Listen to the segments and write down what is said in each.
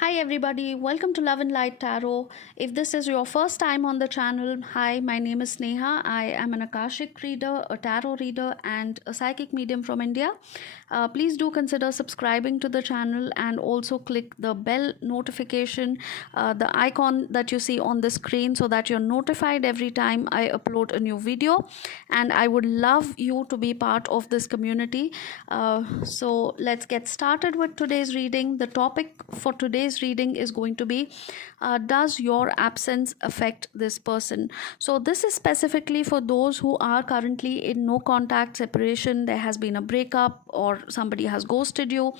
Hi everybody, welcome to Love and Light Tarot. If this is your first time on the channel, hi, my name is Sneha. I am an Akashic reader, a tarot reader, and a psychic medium from India. Please do consider subscribing to the channel and also click the bell notification, the icon that you see on the screen, so that you're notified every time I upload a new video. And I would love you to be part of this community. So let's get started with today's reading. The topic for today's reading is going to be does your absence affect this person? So this is specifically for those who are currently in no contact separation. There has been a breakup or somebody has ghosted you,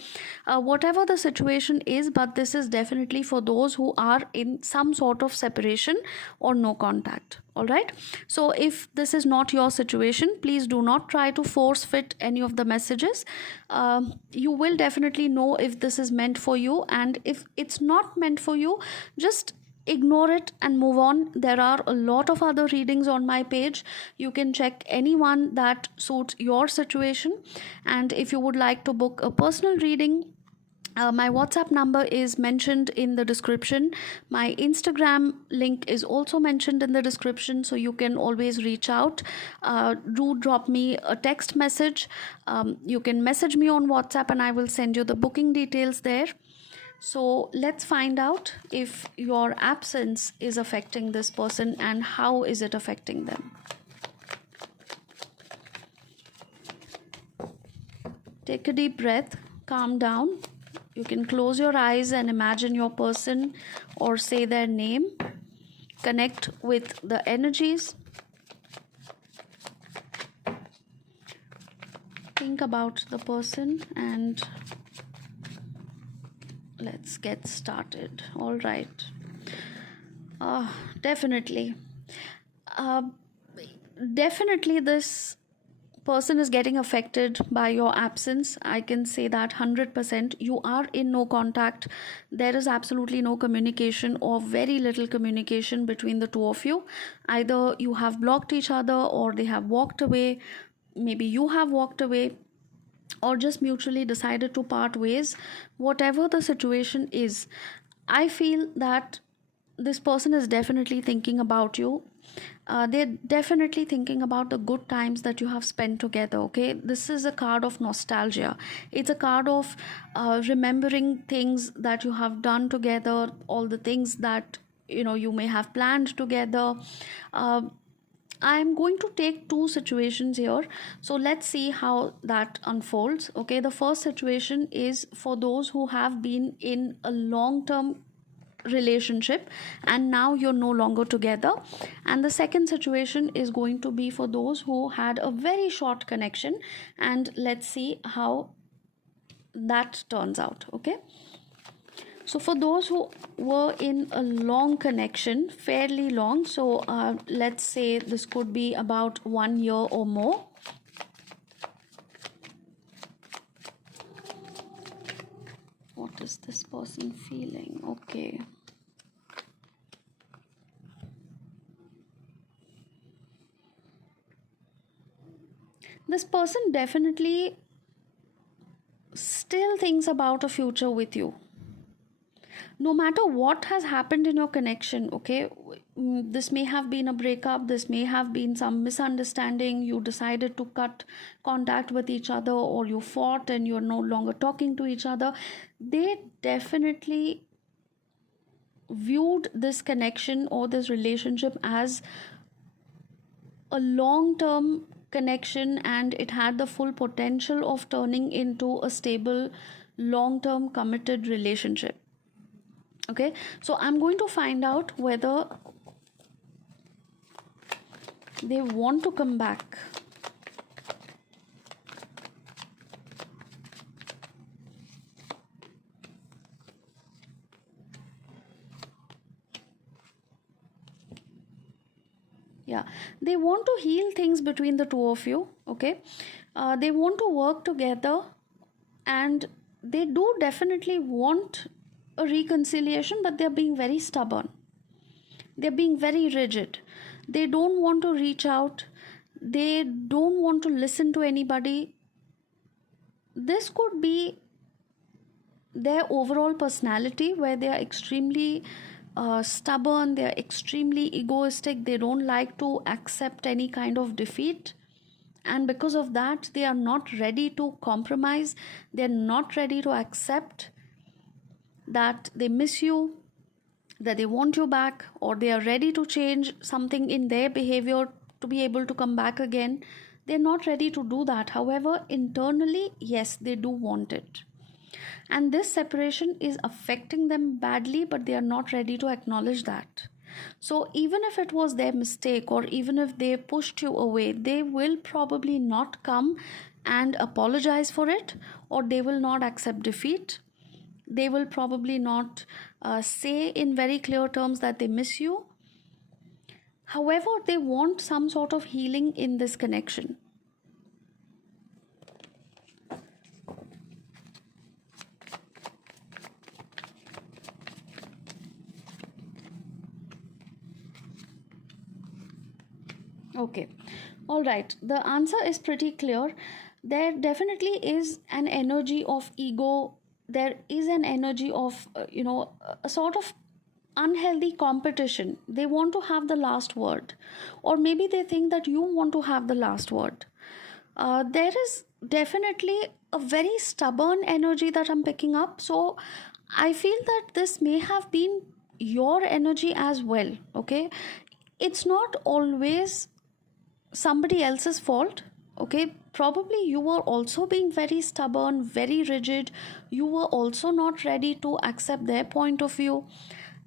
whatever the situation is, but this is definitely for those who are in some sort of separation or no contact. All right, so if this is not your situation, please do not try to force fit any of the messages. You will definitely know if this is meant for you, and if it's not meant for you, just ignore it and move on. There are a lot of other readings on my page. You can check any one that suits your situation, and if you would like to book a personal reading, my WhatsApp number is mentioned in the description. My Instagram link is also mentioned in the description, so you can always reach out. Do drop me a text message. You can message me on WhatsApp and I will send you the booking details there. So let's find out if your absence is affecting this person and how is it affecting them. Take a deep breath, calm down. You can close your eyes and imagine your person or say their name. Connect with the energies. Think about the person and let's get started. All right. Definitely. Definitely this person is getting affected by your absence. I can say that 100%. You are in no contact. There is absolutely no communication or very little communication between the two of you. Either you have blocked each other or they have walked away. Maybe you have walked away or just mutually decided to part ways. Whatever the situation is, I feel that this person is definitely thinking about you. They're definitely thinking about the good times that you have spent together. Okay, this is a card of nostalgia. It's a card of remembering things that you have done together, all the things that you may have planned together. I'm going to take two situations here, so let's see how that unfolds. Okay, the first situation is for those who have been in a long term relationship and now you're no longer together, and the second situation is going to be for those who had a very short connection, and let's see how that turns out. Okay, so for those who were in a long connection, fairly long, so let's say this could be about 1 year or more. What is this person feeling? Okay. This person definitely still thinks about a future with you. No matter what has happened in your connection, okay, this may have been a breakup, this may have been some misunderstanding, you decided to cut contact with each other, or you fought and you're no longer talking to each other. They definitely viewed this connection or this relationship as a long-term connection, and it had the full potential of turning into a stable, long-term committed relationship. Okay, so I'm going to find out whether they want to come back. Yeah, they want to heal things between the two of you. Okay, they want to work together, and they do definitely want a reconciliation, but they're being very stubborn. They're being very rigid. They don't want to reach out. They don't want to listen to anybody. This could be their overall personality, where they are extremely stubborn, they are extremely egoistic, they don't like to accept any kind of defeat, and because of that they are not ready to compromise, they're not ready to accept that they miss you, that they want you back, or they are ready to change something in their behavior to be able to come back again. They're not ready to do that. However, internally, yes, they do want it. And this separation is affecting them badly, but they are not ready to acknowledge that. So, even if it was their mistake, or even if they pushed you away, they will probably not come and apologize for it, or they will not accept defeat. They will probably not say in very clear terms that they miss you. However, they want some sort of healing in this connection. Okay, all right. The answer is pretty clear. There definitely is an energy of ego. There is an energy of, a sort of unhealthy competition. They want to have the last word, or maybe they think that you want to have the last word. There is definitely a very stubborn energy that I'm picking up. So I feel that this may have been your energy as well. Okay, it's not always somebody else's fault. Okay, probably you were also being very stubborn, very rigid. You were also not ready to accept their point of view.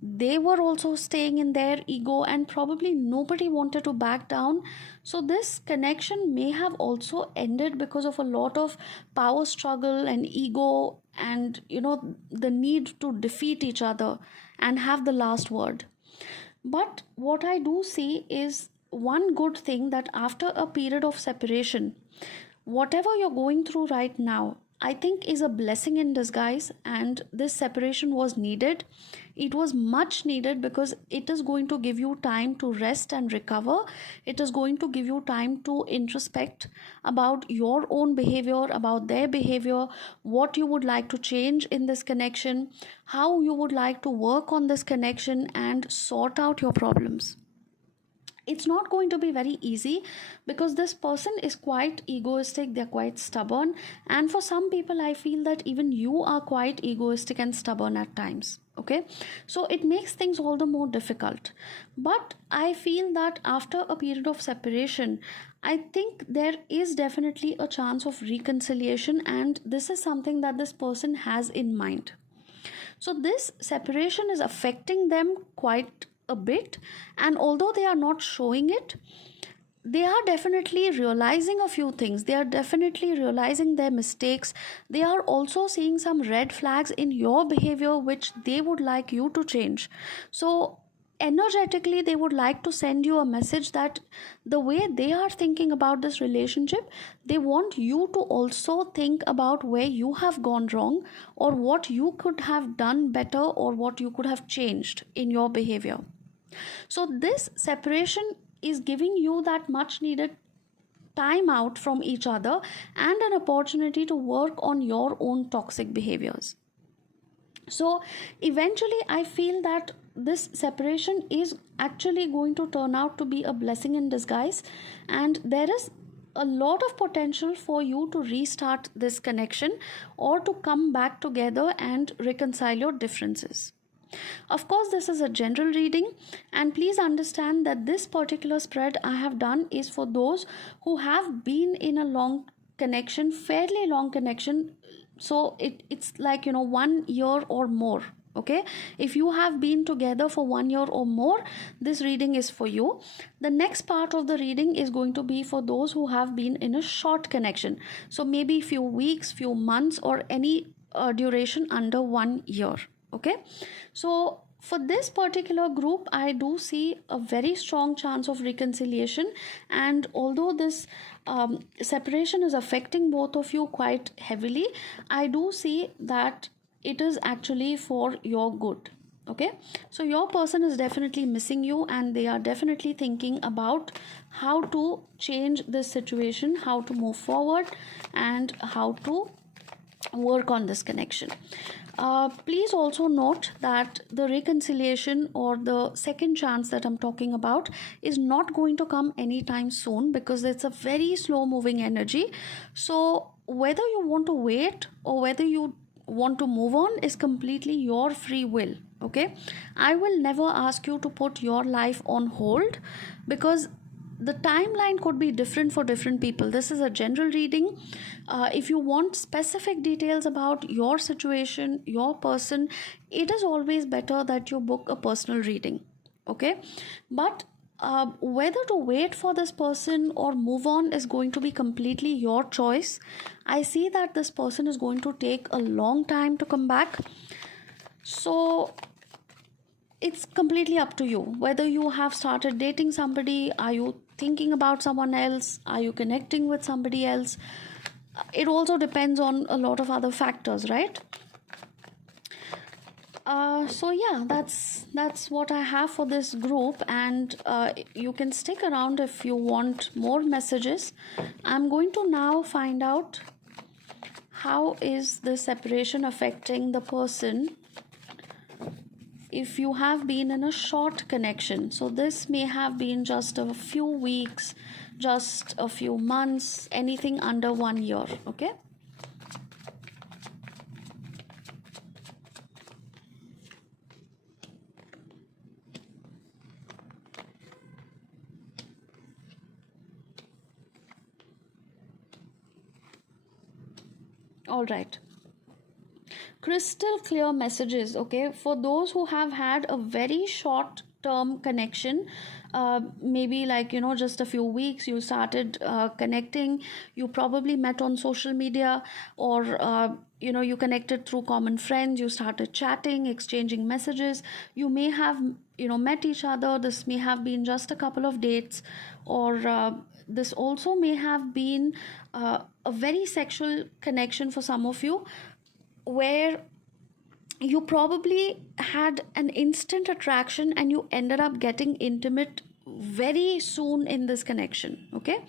They were also staying in their ego, and probably nobody wanted to back down. So this connection may have also ended because of a lot of power struggle and ego, and the need to defeat each other and have the last word. But what I do see is one good thing, that after a period of separation, whatever you're going through right now, I think is a blessing in disguise, and this separation was needed. It was much needed because it is going to give you time to rest and recover. It is going to give you time to introspect about your own behavior, about their behavior, what you would like to change in this connection, how you would like to work on this connection and sort out your problems. It's not going to be very easy because this person is quite egoistic, they're quite stubborn, and for some people I feel that even you are quite egoistic and stubborn at times. Okay, so it makes things all the more difficult. But I feel that after a period of separation, I think there is definitely a chance of reconciliation, and this is something that this person has in mind. So this separation is affecting them quite a bit, and although they are not showing it, they are definitely realizing a few things. They are definitely realizing their mistakes. They are also seeing some red flags in your behavior which they would like you to change. So energetically they would like to send you a message that the way they are thinking about this relationship, they want you to also think about where you have gone wrong, or what you could have done better, or what you could have changed in your behavior. So this separation is giving you that much needed time out from each other, and an opportunity to work on your own toxic behaviors. So eventually I feel that this separation is actually going to turn out to be a blessing in disguise, and there is a lot of potential for you to restart this connection, or to come back together and reconcile your differences. Of course, this is a general reading, and please understand that this particular spread I have done is for those who have been in a long connection, fairly long connection. So it's like 1 year or more. Okay, if you have been together for 1 year or more, this reading is for you. The next part of the reading is going to be for those who have been in a short connection, so maybe few weeks, few months, or any duration under 1 year. Okay, so for this particular group I do see a very strong chance of reconciliation, and although this separation is affecting both of you quite heavily, I do see that it is actually for your good. Okay, so your person is definitely missing you, and they are definitely thinking about how to change this situation, how to move forward, and how to work on this connection. Please also note that the reconciliation or the second chance that I'm talking about is not going to come anytime soon, because it's a very slow moving energy. So, whether you want to wait or whether you want to move on is completely your free will. Okay, I will never ask you to put your life on hold, because the timeline could be different for different people. This is a general reading. If you want specific details about your situation, your person, it is always better that you book a personal reading. Okay, but whether to wait for this person or move on is going to be completely your choice. I see that this person is going to take a long time to come back. So it's completely up to you whether you have started dating somebody, are you thinking about someone else, are you connecting with somebody else. It also depends on a lot of other factors, right? So yeah, that's what I have for this group, and you can stick around if you want more messages. I'm going to now find out how is the separation affecting the person if you have been in a short connection. So this may have been just a few weeks, just a few months, anything under 1 year. Okay, all right. Crystal clear messages. Okay, for those who have had a very short term connection, maybe like, just a few weeks, you started connecting, you probably met on social media, or you connected through common friends, you started chatting, exchanging messages, you may have met each other, this may have been just a couple of dates, or this also may have been a very sexual connection for some of you, where you probably had an instant attraction and you ended up getting intimate very soon in this connection. Okay,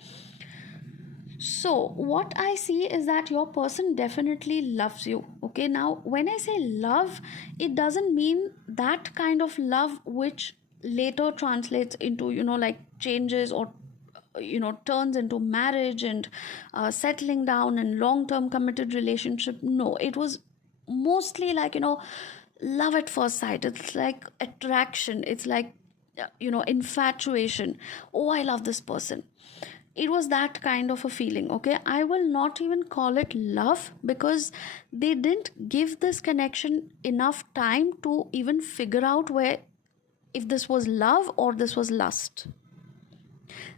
so what I see is that your person definitely loves you. Okay, now when I say love, it doesn't mean that kind of love which later translates into like changes, or turns into marriage and settling down and long term committed relationship. No, it was mostly like love at first sight. It's like attraction, it's like infatuation. Oh, I love this person. It was that kind of a feeling. Okay, I will not even call it love, because they didn't give this connection enough time to even figure out where, if this was love or this was lust.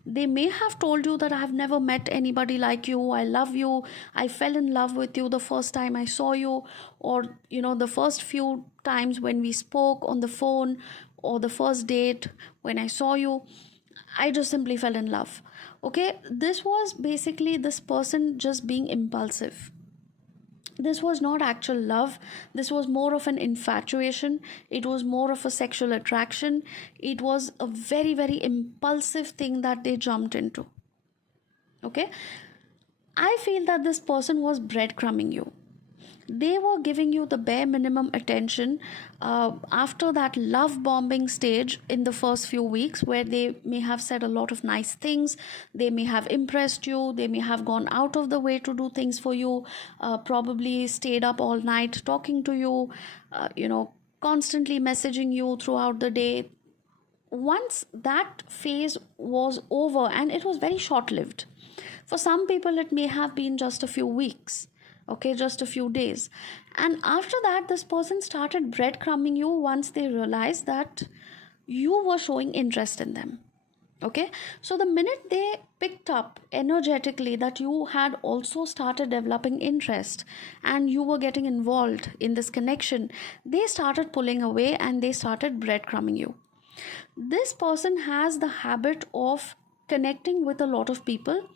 They may have told you that I have never met anybody like you, I love you, I fell in love with you the first time I saw you, or the first few times when we spoke on the phone, or the first date when I saw you, I just simply fell in love. Okay, this was basically this person just being impulsive. This was not actual love. This was more of an infatuation. It was more of a sexual attraction. It was a very, very impulsive thing that they jumped into. Okay, I feel that this person was breadcrumbing you. They were giving you the bare minimum attention after that love bombing stage in the first few weeks, where they may have said a lot of nice things, they may have impressed you, they may have gone out of the way to do things for you, probably stayed up all night talking to you, constantly messaging you throughout the day. Once that phase was over, and it was very short lived, for some people it may have been just a few weeks, okay, just a few days, and after that this person started breadcrumbing you once they realized that you were showing interest in them. Okay, so the minute they picked up energetically that you had also started developing interest and you were getting involved in this connection, they started pulling away and they started breadcrumbing you. This person has the habit of connecting with a lot of people.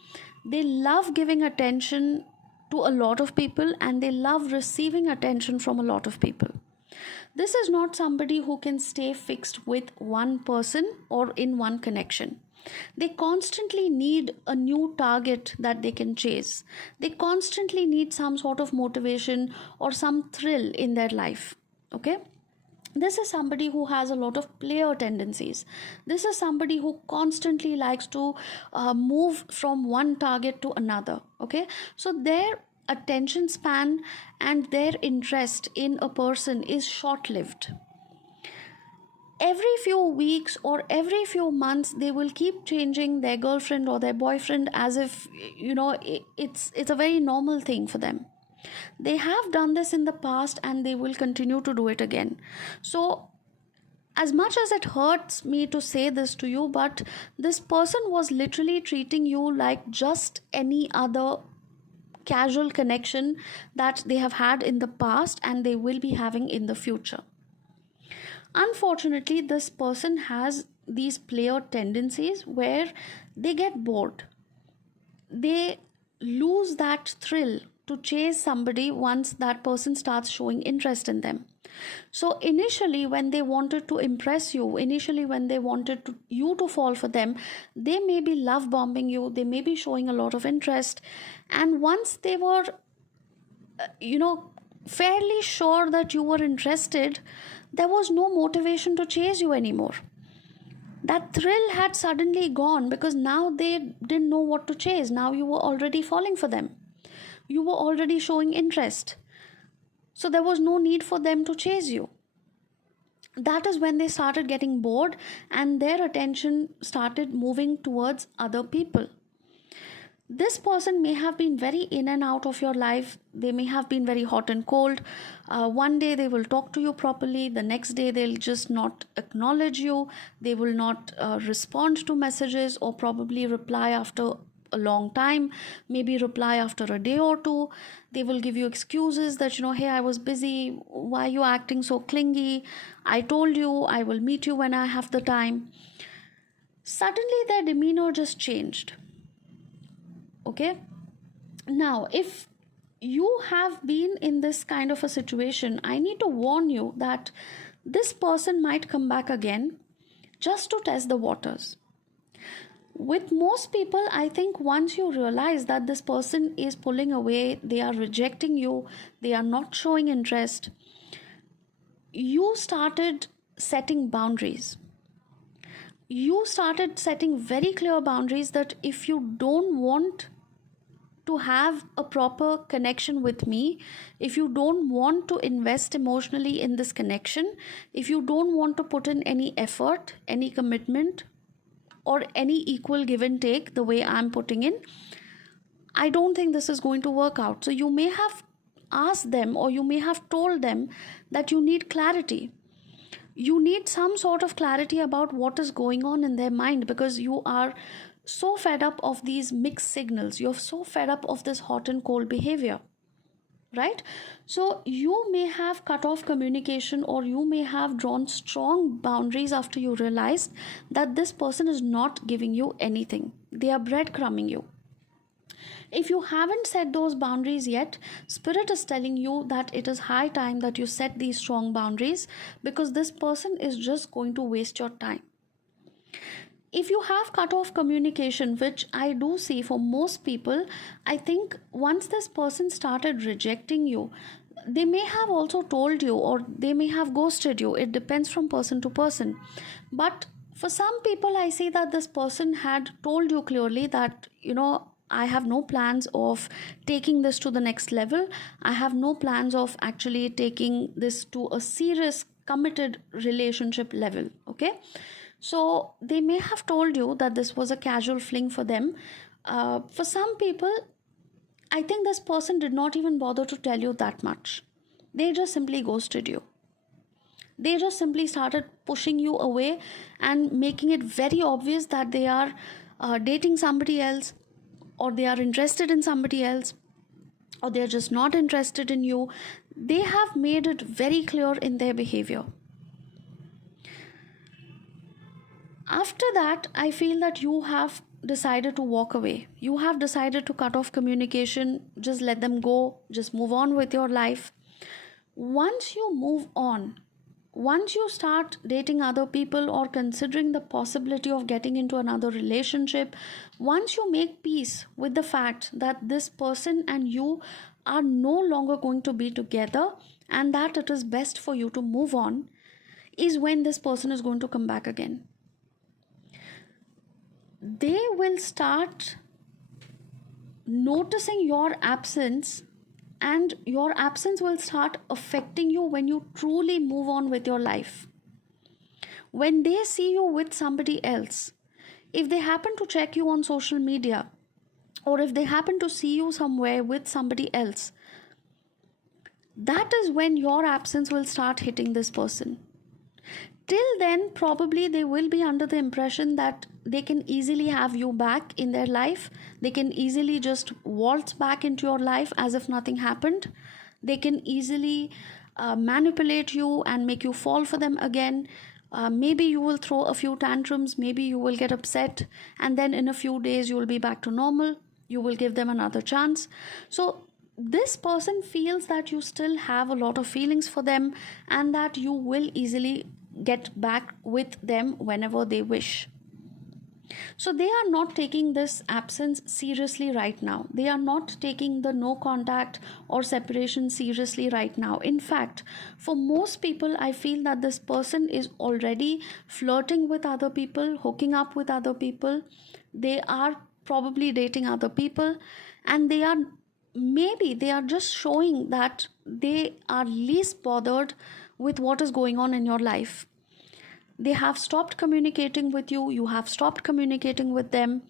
They love giving attention to a lot of people, and they love receiving attention from a lot of people. This is not somebody who can stay fixed with one person or in one connection. They constantly need a new target that they can chase. They constantly need some sort of motivation or some thrill in their life. Okay? This is somebody who has a lot of player tendencies. This is somebody who constantly likes to move from one target to another. Okay? So their attention span and their interest in a person is short lived. Every few weeks or every few months they will keep changing their girlfriend or their boyfriend, as if it's a very normal thing for them. They have done this in the past and they will continue to do it again. So as much as it hurts me to say this to you, but this person was literally treating you like just any other casual connection that they have had in the past and they will be having in the future. Unfortunately, this person has these player tendencies where they get bored. They lose that thrill to chase somebody once that person starts showing interest in them. So initially when they wanted to impress you, initially when they wanted you to fall for them, they may be love bombing you, they may be showing a lot of interest, and once they were fairly sure that you were interested, there was no motivation to chase you anymore. That thrill had suddenly gone because now they didn't know what to chase. Now you were already falling for them. You were already showing interest. So there was no need for them to chase you. That is when they started getting bored and their attention started moving towards other people. This person may have been very in and out of your life. They may have been very hot and cold. One day they will talk to you properly, the next day they'll just not acknowledge you. They will not respond to messages, or probably reply after a long time, maybe reply after a day or two. They will give you excuses that, hey, I was busy, why are you acting so clingy, I told you I will meet you when I have the time. Suddenly their demeanor just changed. Okay, now if you have been in this kind of a situation, I need to warn you that this person might come back again just to test the waters. With most people, I think once you realize that this person is pulling away, they are rejecting you, they are not showing interest, you started setting boundaries. You started setting very clear boundaries that if you don't want to have a proper connection with me, if you don't want to invest emotionally in this connection, if you don't want to put in any effort, any commitment, or any equal give and take the way I'm putting in, I don't think this is going to work out. So you may have asked them, or you may have told them that you need clarity. You need some sort of clarity about what is going on in their mind, because you are so fed up of these mixed signals. You're so fed up of this hot and cold behavior, right? So you may have cut off communication, or you may have drawn strong boundaries after you realized that this person is not giving you anything. They are breadcrumbing you. If you haven't set those boundaries yet, Spirit is telling you that it is high time that you set these strong boundaries, because this person is just going to waste your time. If you have cut off communication, which I do see for most people, I think once this person started rejecting you, they may have also told you, or they may have ghosted you. It depends from person to person. But for some people, I see that this person had told you clearly that, I have no plans of taking this to the next level. I have no plans of actually taking this to a serious, committed relationship level. Okay? So they may have told you that this was a casual fling for them. For some people, I think this person did not even bother to tell you that much. They just simply ghosted you. They just simply started pushing you away and making it very obvious that they are dating somebody else, or they are interested in somebody else, or they are just not interested in you. They have made it very clear in their behavior. After that, I feel that you have decided to walk away. You have decided to cut off communication, just let them go, just move on with your life. Once you move on, Once you start dating other people or considering the possibility of getting into another relationship, once you make peace with the fact that this person and you are no longer going to be together and that it is best for you to move on, is when this person is going to come back again. They will start noticing your absence, and your absence will start affecting you when you truly move on with your life. When they see you with somebody else, if they happen to check you on social media, or if they happen to see you somewhere with somebody else, that is when your absence will start hitting this person. Till then, probably they will be under the impression that they can easily have you back in their life. They can easily just waltz back into your life as if nothing happened. They can easily manipulate you and make you fall for them again. Maybe you will throw a few tantrums, maybe you will get upset, and then in a few days you will be back to normal. You will give them another chance. So this person feels that you still have a lot of feelings for them and that you will easily get back with them whenever they wish. So they are not taking this absence seriously right now. They are not taking the no contact or separation seriously right now. In fact, for most people, I feel that this person is already flirting with other people, hooking up with other people. They are probably dating other people, and they are just showing that they are least bothered with what is going on in your life. They have stopped communicating with you, you have stopped communicating with them.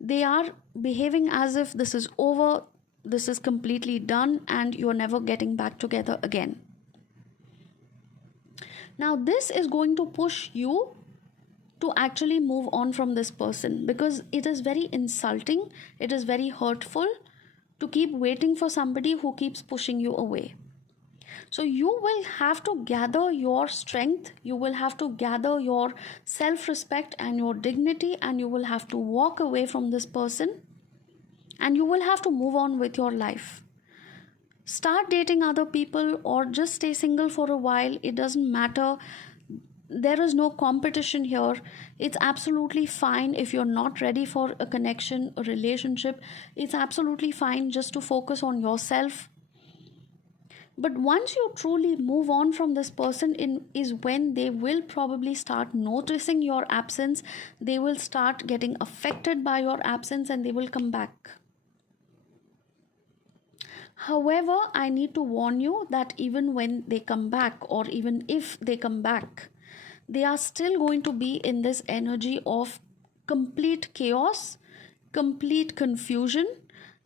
They are behaving as if this is over, this is completely done, and you're never getting back together again. Now, this is going to push you to actually move on from this person, because it is very insulting, it is very hurtful to keep waiting for somebody who keeps pushing you away. So you will have to gather your strength, you will have to gather your self-respect and your dignity, and you will have to walk away from this person, and you will have to move on with your life. Start dating other people or just stay single for a while. It doesn't matter. There is no competition here. It's absolutely fine if you're not ready for a connection, a relationship. It's absolutely fine just to focus on yourself. But once you truly move on from this person is when they will probably start noticing your absence. They will start getting affected by your absence and they will come back. However, I need to warn you that even when they come back, or even if they come back, they are still going to be in this energy of complete chaos, complete confusion,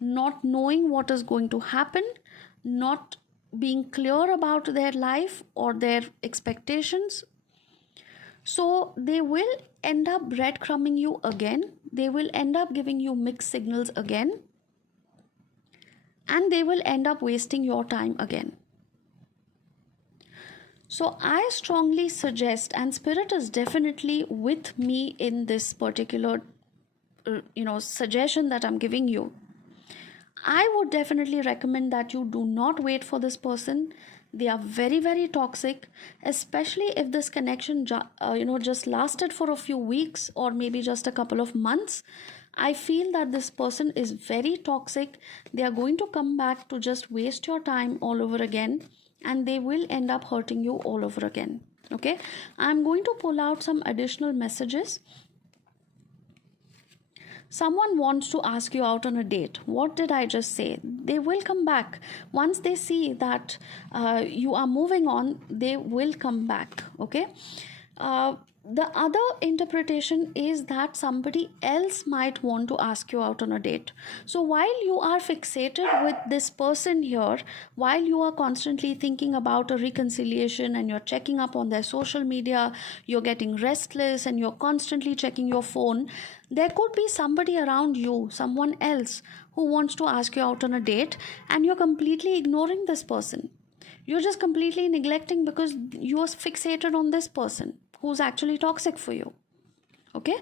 not knowing what is going to happen, not being clear about their life or their expectations. So they will end up breadcrumbing you again. They will end up giving you mixed signals again. And they will end up wasting your time again. So I strongly suggest, and Spirit is definitely with me in this particular suggestion that I'm giving you. I would definitely recommend that you do not wait for this person. They are very, very toxic, especially if this connection just lasted for a few weeks or maybe just a couple of months. I feel that this person is very toxic. They are going to come back to just waste your time all over again, and they will end up hurting you all over again. Okay, I'm going to pull out some additional messages. Someone wants to ask you out on a date. What did I just say? They will come back. Once they see that you are moving on, they will come back. Okay. The other interpretation is that somebody else might want to ask you out on a date. So while you are fixated with this person here, while you are constantly thinking about a reconciliation and you're checking up on their social media, you're getting restless and you're constantly checking your phone, there could be somebody around you, someone else who wants to ask you out on a date, and you're completely ignoring this person. You're just completely neglecting because you are fixated on this person who's actually toxic for you. Okay.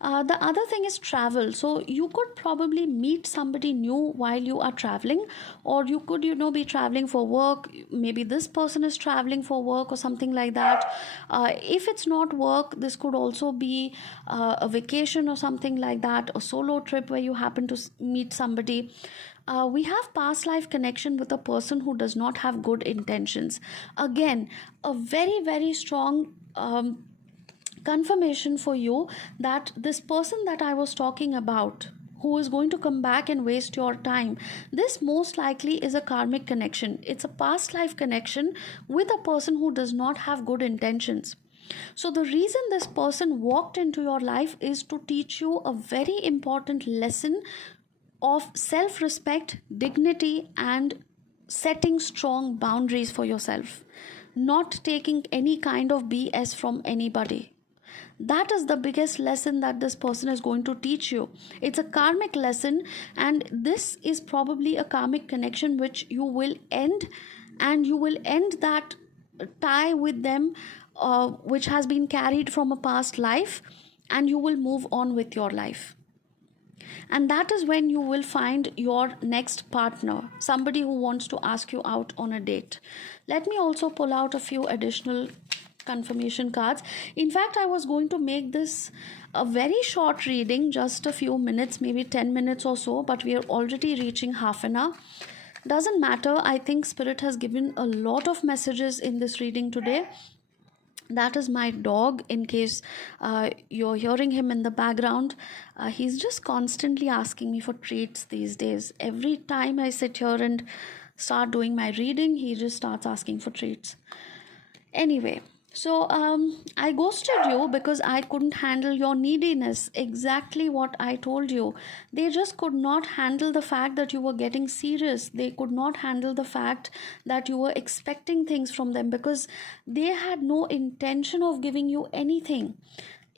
The other thing is travel. So you could probably meet somebody new while you are traveling, or you could, be traveling for work. Maybe this person is traveling for work or something like that. If it's not work, this could also be a vacation or something like that, a solo trip where you happen to meet somebody. We have past life connection with a person who does not have good intentions. Again, a very, very strong confirmation for you that this person that I was talking about, who is going to come back and waste your time, this most likely is a karmic connection. It's a past life connection with a person who does not have good intentions. So, the reason this person walked into your life is to teach you a very important lesson of self respect, dignity, and setting strong boundaries for yourself, not taking any kind of BS from anybody. That is the biggest lesson that this person is going to teach you. It's a karmic lesson, and this is probably a karmic connection which you will end, and you will end that tie with them, which has been carried from a past life, and you will move on with your life. And that is when you will find your next partner, somebody who wants to ask you out on a date. Let me also pull out a few additional confirmation cards. In fact, I was going to make this a very short reading, just a few minutes, maybe 10 minutes or so, but we are already reaching half an hour. Doesn't matter. I think Spirit has given a lot of messages in this reading today. That is my dog, in case you're hearing him in the background. He's just constantly asking me for treats these days. Every time I sit here and start doing my reading, he just starts asking for treats. Anyway, so I ghosted you because I couldn't handle your neediness. Exactly what I told you. They just could not handle the fact that you were getting serious. They could not handle the fact that you were expecting things from them, because they had no intention of giving you anything.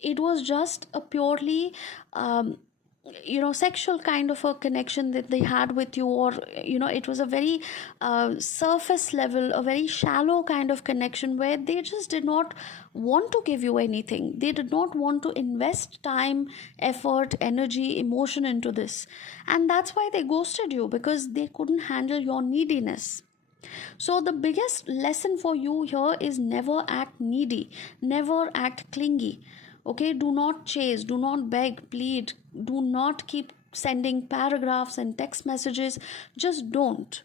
It was just a purely sexual kind of a connection that they had with you, or it was a very surface level, a very shallow kind of connection where they just did not want to give you anything. They did not want to invest time, effort, energy, emotion into this, and that's why they ghosted you, because they couldn't handle your neediness. So, the biggest lesson for you here is never act needy, never act clingy. Okay, do not chase, do not beg, plead, do not keep sending paragraphs and text messages. Just don't.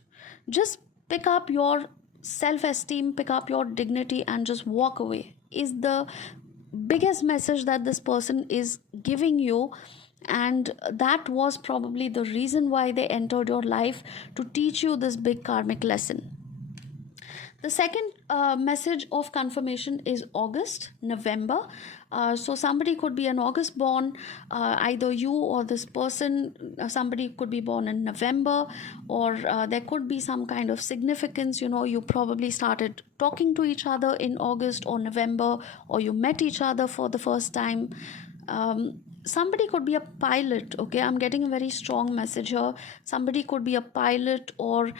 Just pick up your self esteem, pick up your dignity, and just walk away. Is the biggest message that this person is giving you, and that was probably the reason why they entered your life, to teach you this big karmic lesson. The second message of confirmation is August, November. So somebody could be an August born, either you or this person. Somebody could be born in November, or there could be some kind of significance. You probably started talking to each other in August or November, or you met each other for the first time. Somebody could be a pilot. Okay, I'm getting a very strong message here. Somebody could be a pilot, or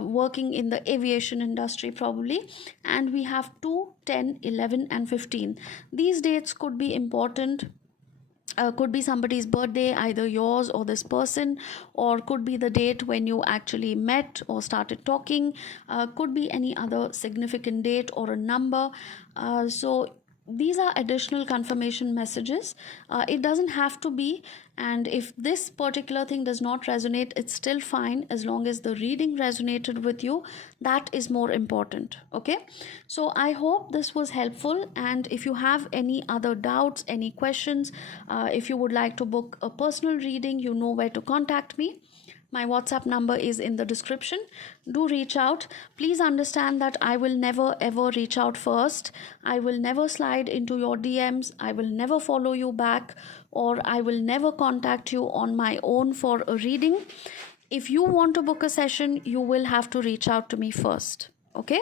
working in the aviation industry probably. And we have 2, 10, 11, and 15. These dates could be important. Could be somebody's birthday, either yours or this person, or could be the date when you actually met or started talking. Could be any other significant date or a number. So these are additional confirmation messages. It doesn't have to be, and if this particular thing does not resonate, it's still fine, as long as the reading resonated with you. That is more important. Okay, so I hope this was helpful, and if you have any other doubts, any questions, if you would like to book a personal reading, you know where to contact me. My WhatsApp number is in the description. Do reach out. Please understand that I will never ever reach out first. I will never slide into your DMs. I will never follow you back, or I will never contact you on my own for a reading. If you want to book a session, you will have to reach out to me first. Okay,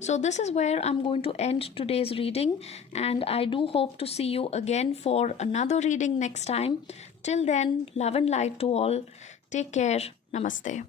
so this is where I'm going to end today's reading, and I do hope to see you again for another reading next time. Till then, love and light to all. Take care. Namaste.